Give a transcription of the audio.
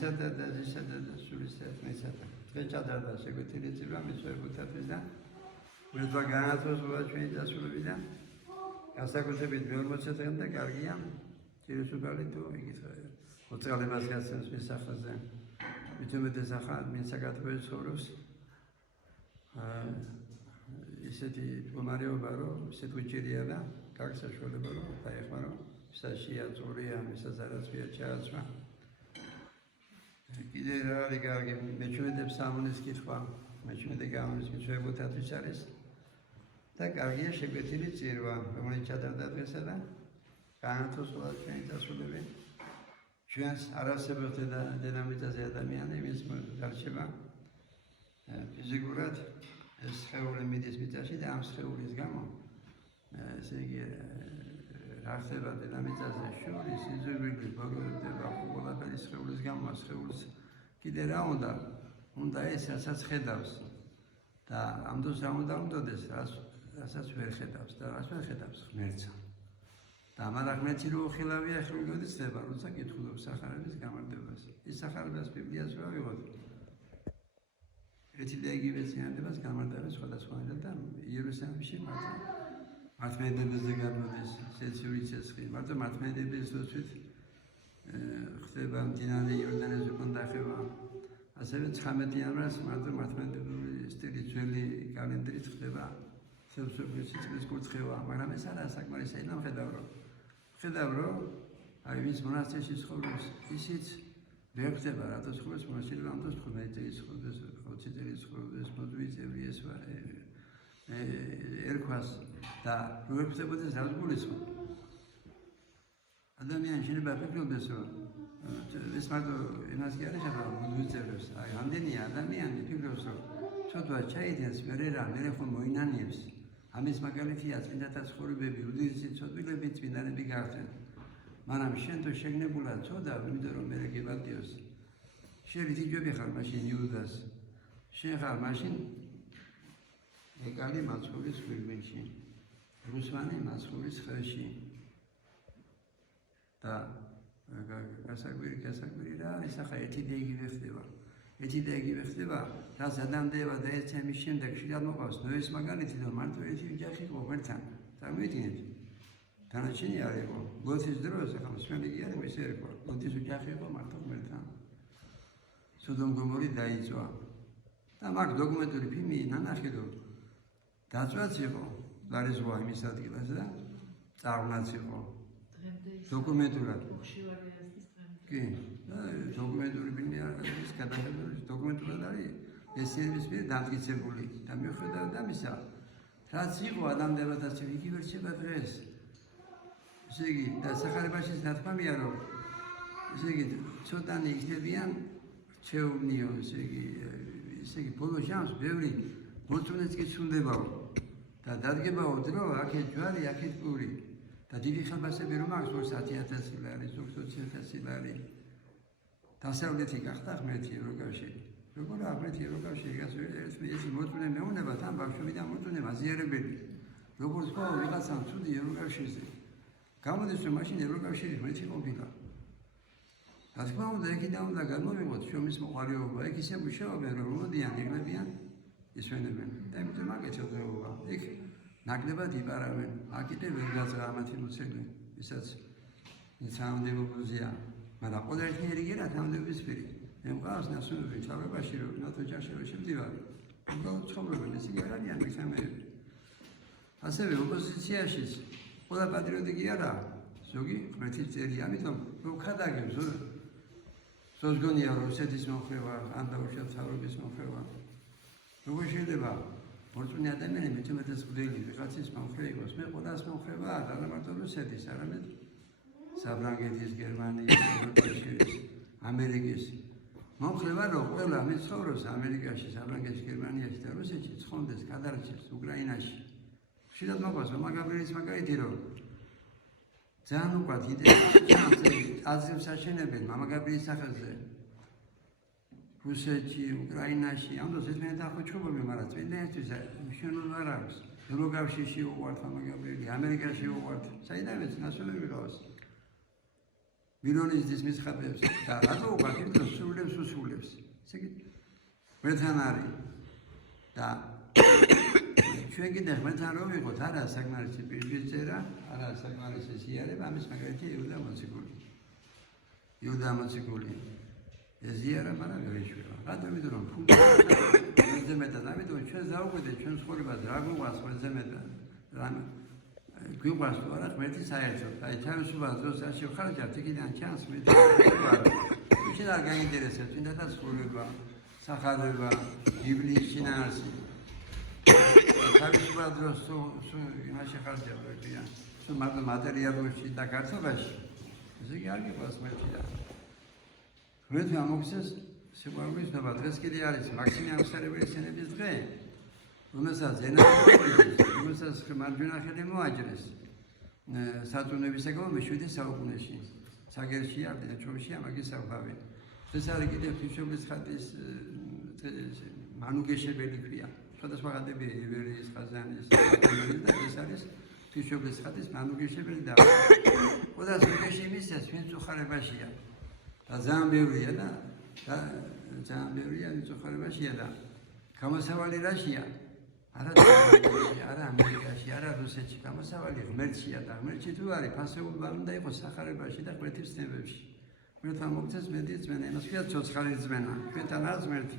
მამისა და დედისა და სულის ერთნისა და დღეჭადარდა შეგვეთილი წირვა მის ვერბუთათვისგან ურთვა განათლება ჩვენი დასრულებიდან განსაკუთრებით მე-40 დღემდე კარგია ჯერუსალიმი თუ იკითხა მოწალებას გასცემს მის სახელზე მithumetes ახალ მისაკათბეს ცხოვრობს ისეთი მდგომარეობა რომ ისეთ უჭირია და კარგ საშუალება რომ დაეხმარო საშია წურია მისაც არაცვია ჩააცვა კიდე რა არის კარგი მეჩვენებს სამონის კითხვა მეჩვენე გამის მიცვებუთათვის არის და კარგია შეგვეთილი წირვა რომელიც ჩადარდა დღესა და განათლება ჩვენი დასრულები ჩვენს არასებებზე და დინამიკაზე ადამიანი მის გარშემო ფიზიკურად ეს სხეული მიდის მიწაში და ამ სხეულის გამო ესე იგი რა ხდება დინამიკაზე შორის სიზღვილი ბოროტება ყველაფერი სხეულის გამო სხეულს კიდე რა უნდა ეს რასაც ხედავს და ამ დროს რა უნდა უნდადეს რასაც ვერ ხედავს და რას ვერ ხედავს ღმერთს და ამადა ღმერთი რო ხილავია ხილგოდი ცდება როცა კითხულობს სახარების გამარჯვებას ის სახარებას ბიბლიას რა ვიღოთ ერთი და იგივე სიანდებას გამარჯვებას სხვადასხვანაირად და იერუსალიმში მართლმადიდებლებზე გამოდის სეციური ცეცხლი მარტო მართლმადიდებლებს ვთვით ხდება მდინარე იორდანეს უკან დახევა ასევე 19 იანვარს მარტო მართლმადიდებლური სტილი ძველი კალენდრით ხდება სეციური ცეცხლის კურთხევა მაგრამ ეს არა საკმარისია და ხედავ რომ აი ვის მონასტერში ცხოვრობს ისიც ვერ ხდება რატო ცხოვრობს მონასტერში რამდროს 15 წელი ცხოვრობს 20 წელი ცხოვრობს მოძვიწევი ეს ერქვას და ვერ ხდებოდეს რა გულისხმობ ადამიანი შეიძლება ფიქრობდეს რომ ეს მარტო იმას კი არის ახლა მოძვიწევებს აი ამდენია ადამიანი ფიქრობს რომ ცოტა ჩაიდენს მე ხომ მოინანიებს ამის მაგალითია წინდათა ცხოვრებები უდიდესი ცოდვილები წინარები გახდნენ მაგრამ შენ თუ შეგნებულად ცოდა იმიტომ რომ მე გებადიოს შენ იძიები ხარ მაშინ იუდას შენ ხარ მაშინ ეკალი მაცხოვრის გვირგვინში რუსვანი მაცხოვრის ხელში და გასაგვირი რა არის ახლა ერთი და იგივე ხდება რაც ადამიანდება და ეს ჩემის შემდეგ შეიძლება მოყავს ნოეს მაგალითი რომ მარტო ერთი ოჯახი იყო ღმერთთან წარმოიდგინეთ დანარჩენი არ იყო ლოთის დროს ახლა მსმენი კი არის მის ერქვა ლოთის ოჯახი იყო მარტო ღმერთთან სოდომ გომორი დაიწვა და მაგ დოკუმენტური ფილმი ნანახი რომ დაწვაც იყო ლარიზვა იმის ადგილას და წარმაც იყო დოკუმენტურად კი დოკუმენტური ფილმი არის გადაღებული დოკუმენტურად არის ეს სერვის მიერ დამტკიცებული და მიუხედავად ამისა რაც იყო ადამიანებათა იგივე რჩება დღეს ესე იგი და სახარებაში ნათქვამია რომ ესე იგი ცოტანი იქნებიან რჩეულნიო ესე იგი ბოლო ჟამს ბევრი მოწონეს კი სუნდებაო და დადგებაო დრო აქეთ ჯვარი აქეთ პური და დიდი ხელფასები რომ აქვს 10,000 ლარი, 20,000 ლარი. დასავლეთი გახდა ღმერთი ევროკავშირი. როგორ ღმერთი ევროკავშირი ეს მოწონე მეუნება თან ბავშვებიდან მოწონე მაზიარებელი. როგორც თქვა ვიღაცამ ცუდი ევროკავშირზე. გამოდის რომ მაშინ ევროკავშირი ღმერთი ყოფილა. რა თქმა უნდა იქიდან უნდა გამოვიღოთ შრომის მოყარეობა, იქ ისე მუშაობენ რომ მოდიან იღებიან ისვენებენ. და იმიტომ მაგეთო დღეობა. იქ ნაკლებად იბარავენ, აკიდე ვერ გაზრამათი მოცემენ, ვისაც სამდებობზია, მაგრამ ყოველდღიერი კი რა სამდებისფერი. მე მყავს ნასვენები ჩავებაში რომ ნათო ჯაშერო შემდივარი. უბრალოდ ცხოვრობენ, ეს იგი არ არიან მეხამეები. ასევე ოპოზიციაში ყველა პატრიოტი კი არა, ზოგი ღმერთის წერია, ამიტომ რომ ხადაგებს ზოგონია რუსეთის მომხრევა, ან დაუშვათ თავრობის მომხრევა. როგორ შეიძლება მოწონე ადამიანები მეტუმეტეს გდელი ვიღაცის მომხრე იყოს, მე ყველას მომხრევა არა მარტო რუსეთის, არამედ საფრანგეთის, გერმანიის, ევროპაში, ამერიკის მომხრევა რომ ყველა მიცხოვროს ამერიკაში, საფრანგეთში, გერმანიაში და რუსეთში ცხონდეს, გადარჩეს უკრაინაში. შეიძლება მოყვას მაგაბრილის მაგალითი რომ ძალიან უყვართ იდეა აზრებს აშენებენ მამაგაბრის სახელზე რუსეთში, უკრაინაში, ამ დროს ერთმანეთს ახოჩობენ, მაგრამ წინდაისთვის მნიშვნელობა არ აქვს. ევროკავშირში უყვართ მამაგაბრილი, ამერიკაში უყვართ, საიდანაც ნაცნობი ყავს. მირონის დის მისხატებს და რატო უყვართ, იმიტომ რომ სრული ღმერთთან არის და ჩვენ კიდე ღმერთთან რომ ვიყოთ, არა საკმარისი პირის წერა, არა საკმარისი სიარება, ამის მაგალითი იუდა მოციქული. იუდა მოციქული ეზიარა, მაგრამ ვერ ეშვება. რატომ? იმიტომ რომ ფული ყველაზე მეტად, ამიტომ ჩვენ დავუკვირდით ჩვენ ცხოვრებას რა გვიყვარს ყველაზე მეტად. გვიყვარს თუ არა ღმერთი საერთოდ. აი თავისუფალ დროს არ შევხარჯავთ, იქიდან ჩანს მე ჩვენ არ გაინტერესებს ვინდა და ცხოვრება, სახარება, ბიბლიის შინაარსი. თავისუფალ დროს თუ იმაში ხარჯავთ, თუ მარტო მატერიალურში და გართობაში, ესე იგი არ გიყვარს ღმერთი და ღმერთი ამოგცეს სიყვარულის ნობა. დღეს კიდე არის მაქსიმი აღსარებელი სენების დღე, რომელსაც რომელსაც მარჯვენა ხელი მოაჭრეს საწუნებისაგან მე-7 საუკუნეში. საგერში არ დინაჩომში ამაგის საფავი. ეს არის კიდევ ღვთისმშობლის ხატის მანუგეშებელი ქვია. სხვადასხვა ხატები ივერიის, ხაზანის და ეს არის ღვთისმშობლის ხატის მანუგეშებელი და ყველა სულ მისცეს ვინც უხარებაშია. და ძალიან ბევრია და ძალიან ბევრია ვინც უხარებაშია და გამოსავალი რაშია? არა ამერიკაში, არა რუსეთში, გამოსავალი ღმერთშია და ღმერთში თუ არის ფასეულობა უნდა იყოს სახარებაში და ღმერთის ცნებებში. ღმერთთან მოგცეს მეტი ძმენა, იმას ქვია ცოცხალი ძმენა. ჩვენთან არის ღმერთი.